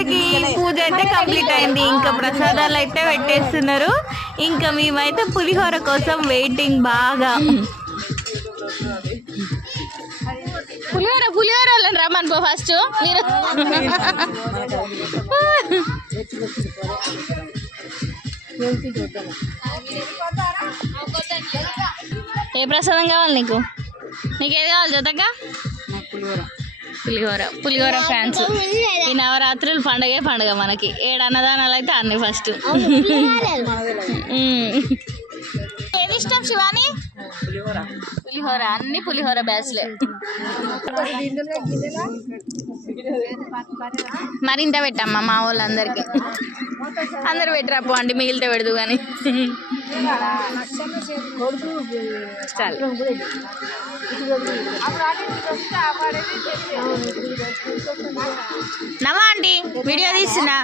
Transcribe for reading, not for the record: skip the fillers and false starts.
అందరికి పూజ అయితే కంప్లీట్ అయింది. ఇంకా ప్రసాదాలు అయితే పెట్టేస్తున్నారు. ఇంకా మేమైతే పులిహోర కోసం వెయిటింగ్ బాగా. పులిహోర వాళ్ళని రమ్మనుకో ఫస్ట్ మీరు. ఏ ప్రసాదం కావాలి నీకు? నీకేది కావాలి జతగా? పులిహోర ఫ్యాన్స్. ఈ నవరాత్రులు పండగ మనకి. 7 అన్నదానాలు అయితే అన్ని ఫస్ట్. ఏది ఇష్టం శివాని? పులిహోర. అన్ని పులిహోర బ్యాచ్లే. మరింత పెట్టమ్మా మా వాళ్ళందరికీ. అందరు పెట్టరాపో అండి, మిగిలితే పెడదు కానీ. చాలు. నవ్వా ఆంటీ, వీడియో తీస్తున్నా.